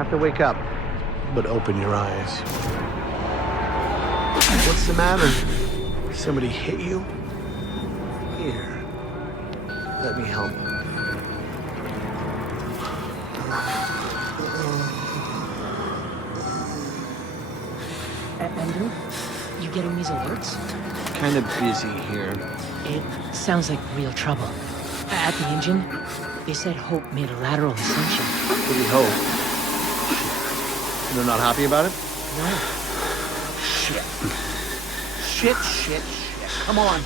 have to wake up. But open your eyes. What's the matter? Somebody hit you? Here. Let me help. Andrew, you getting these alerts? Kind of busy here. It sounds like real trouble. At the engine, they said Hope made a lateral ascension. What do you hope? They're not happy about it? No. Shit. Shit. Come on.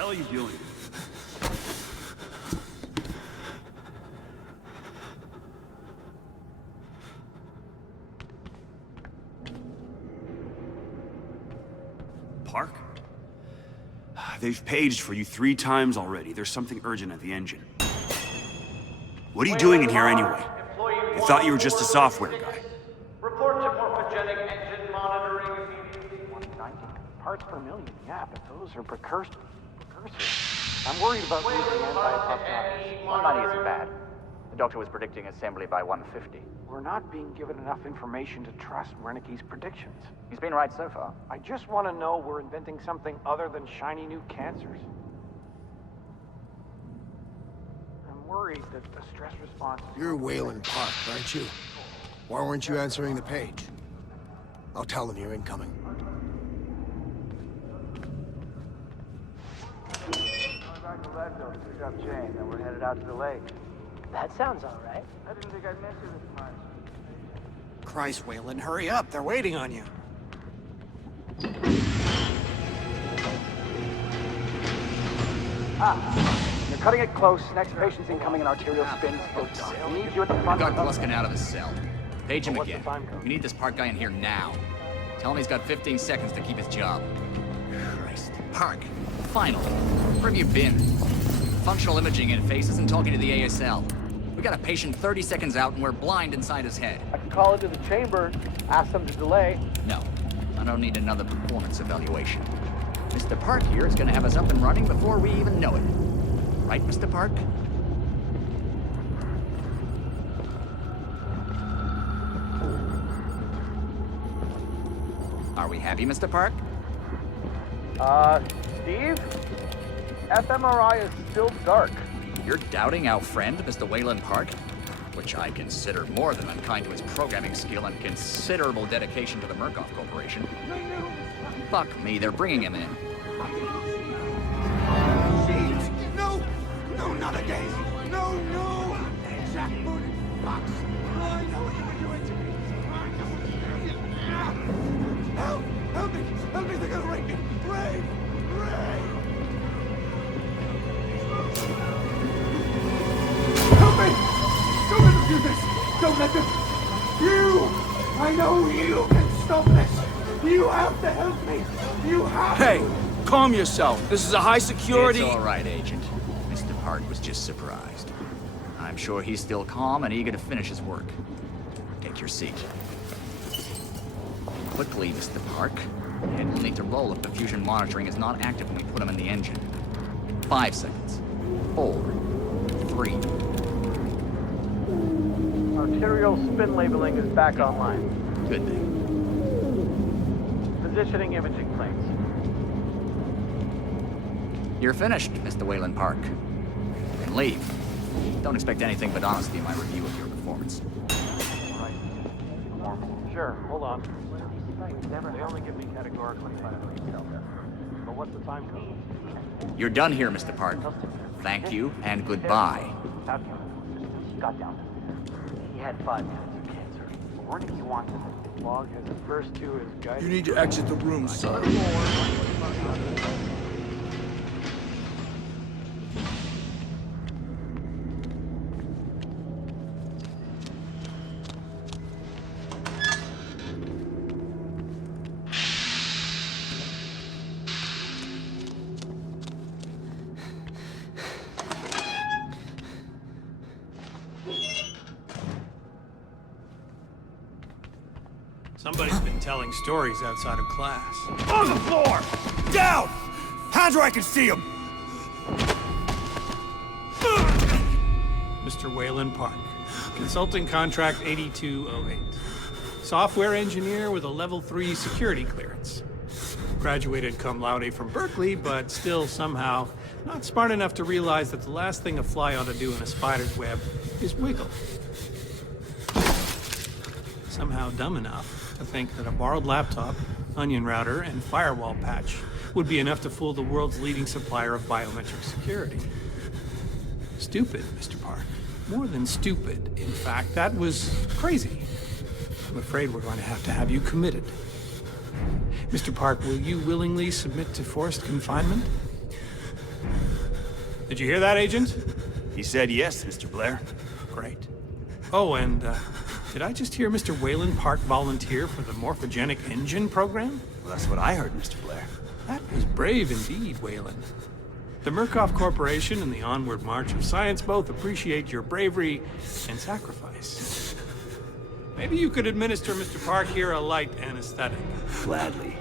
What are you doing? Park? They've paged for you 3 times already. There's something urgent at the engine. What are you doing in here anyway? I thought you were just a software guy. Report to morphogenic engine monitoring immediately. 190 parts per million, yeah, but those are precursors. I'm worried about losing anti-apoptosis. 190 isn't bad. The doctor was predicting assembly by 150. We're not being given enough information to trust Wernicke's predictions. He's been right so far. I just want to know we're inventing something other than shiny new cancers. I'm worried that the stress response... You're Wayland Park, aren't you? Why weren't you answering the page? I'll tell them you're incoming. Back to Leadville to pick up Jane, then we're headed out to the lake. That sounds all right. I didn't think I'd miss you this much. Christ, Wayland, hurry up. They're waiting on you. You're cutting it close. Next patient's incoming in arterial spins. We need you at the front. Got Gluskin out of his cell. Page him What's the again. time code? We need this Park guy in here now. Tell him he's got 15 seconds to keep his job. Christ. Park. Finally. Where have you been? Functional imaging interface isn't talking to the ASL. We got a patient 30 seconds out and we're blind inside his head. I can call into the chamber, ask them to delay. No, I don't need another performance evaluation. Mr. Park here is gonna have us up and running before we even know it. Right, Mr. Park? Are we happy, Mr. Park? Steve? fMRI is still dark. You're doubting our friend, Mr. Wayland Park? Which I consider more than unkind to his programming skill and considerable dedication to the Murkoff Corporation. Fuck me, they're bringing him in. No! No, not again! No, no! Jackbooted fox! I know what you were doing to me! I know what you're doing! Help! Help me! Help me! They're gonna rape me! Ray! Ray! Help me! Don't let them do this! Don't let them... You! I know you can stop this! You have to help me! You have to! Hey! Calm yourself. This is a high security... It's all right, Agent. Mr. Park was just surprised. I'm sure he's still calm and eager to finish his work. Take your seat. Quickly, Mr. Park. It will need to roll if the fusion monitoring is not active when we put him in the engine. 5 seconds. 4, 3. Arterial spin labeling is back online. Good thing. Positioning imaging planes. You're finished, Mr. Wayland Park. You can leave. Don't expect anything but honesty in my review of your performance. Right. Sure, hold on. They only give me categorically 5 detail. But what's the time code? You're done here, Mr. Park. Thank you, and goodbye. Got down. He had 5 minutes of cancer. Where did he want to? Log has the first 2 as guided. You need to exit the room, sir. Somebody's been telling stories outside of class. On the floor! Down! Hands where I can see them! Mr. Wayland Park, consulting contract 8208. Software engineer with a level 3 security clearance. Graduated cum laude from Berkeley, but still somehow not smart enough to realize that the last thing a fly ought to do in a spider's web is wiggle. Somehow dumb enough to think that a borrowed laptop, onion router, and firewall patch would be enough to fool the world's leading supplier of biometric security. Stupid, Mr. Park. More than stupid, in fact. That was crazy. I'm afraid we're going to have you committed. Mr. Park, will you willingly submit to forced confinement? Did you hear that, Agent? He said yes, Mr. Blair. Great. Oh, and, did I just hear Mr. Wayland Park volunteer for the morphogenic engine program? Well, that's what I heard, Mr. Blair. That was brave indeed, Wayland. The Murkoff Corporation and the onward march of science both appreciate your bravery and sacrifice. Maybe you could administer Mr. Park here a light anesthetic. Gladly.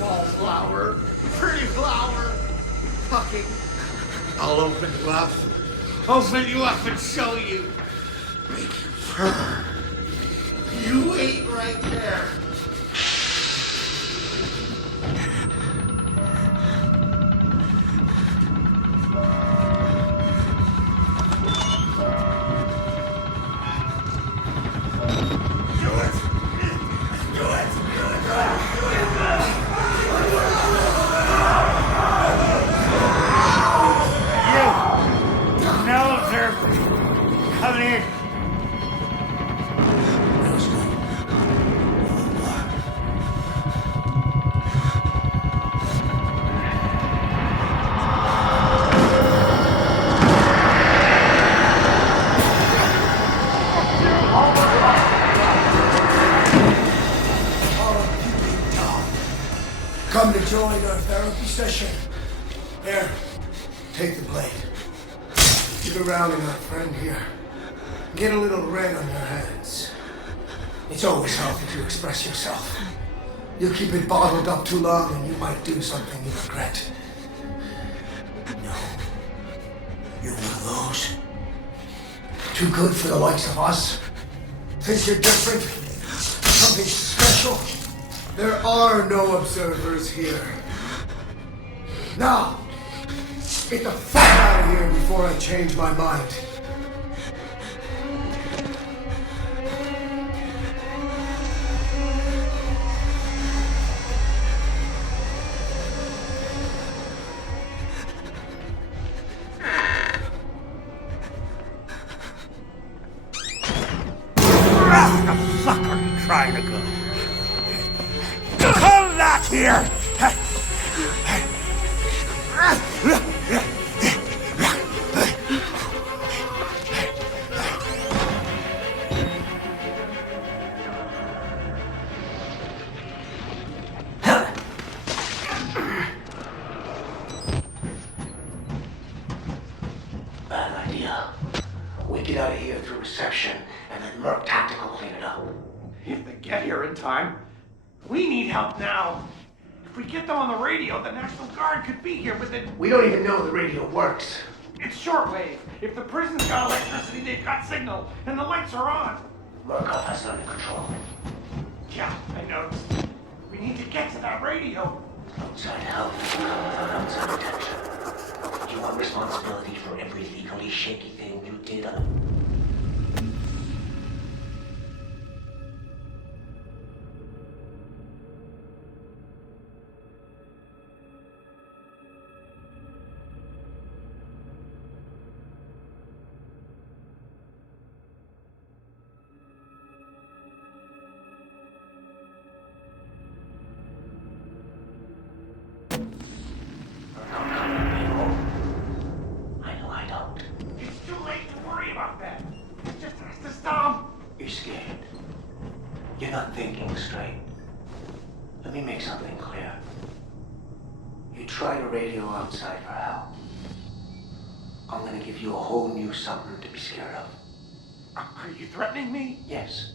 Wallflower, pretty flower, fucking. I'll open you up and show you. Make you purr. You wait right there. session. Here, take the blade. Get around in our friend here. Get a little red on your hands. It's always healthy to express yourself. You keep it bottled up too long and you might do something you regret. No. You're one of those. Too good for the likes of us. Think you're different? Something special? There are no observers here. Now, get the fuck out of here before I change my mind. Where the fuck are you trying to go? Come back here! Bad idea. We get out of here through reception and let Merc Tactical clean it up. If they get here in time. We need help now. If we get them on the radio, the National Guard could be here within... We don't even know the radio works. It's shortwave. If the prison's got electricity, they've got signal, and the lights are on. Murkoff has it under control. Yeah, I know. We need to get to that radio. Outside help without outside attention. You want responsibility for every legally shaky thing you did on... It's too late to worry about that. It just has to stop. You're scared. You're not thinking straight. Let me make something clear. You try to radio outside for help. I'm gonna give you a whole new something to be scared of. Are you threatening me? Yes.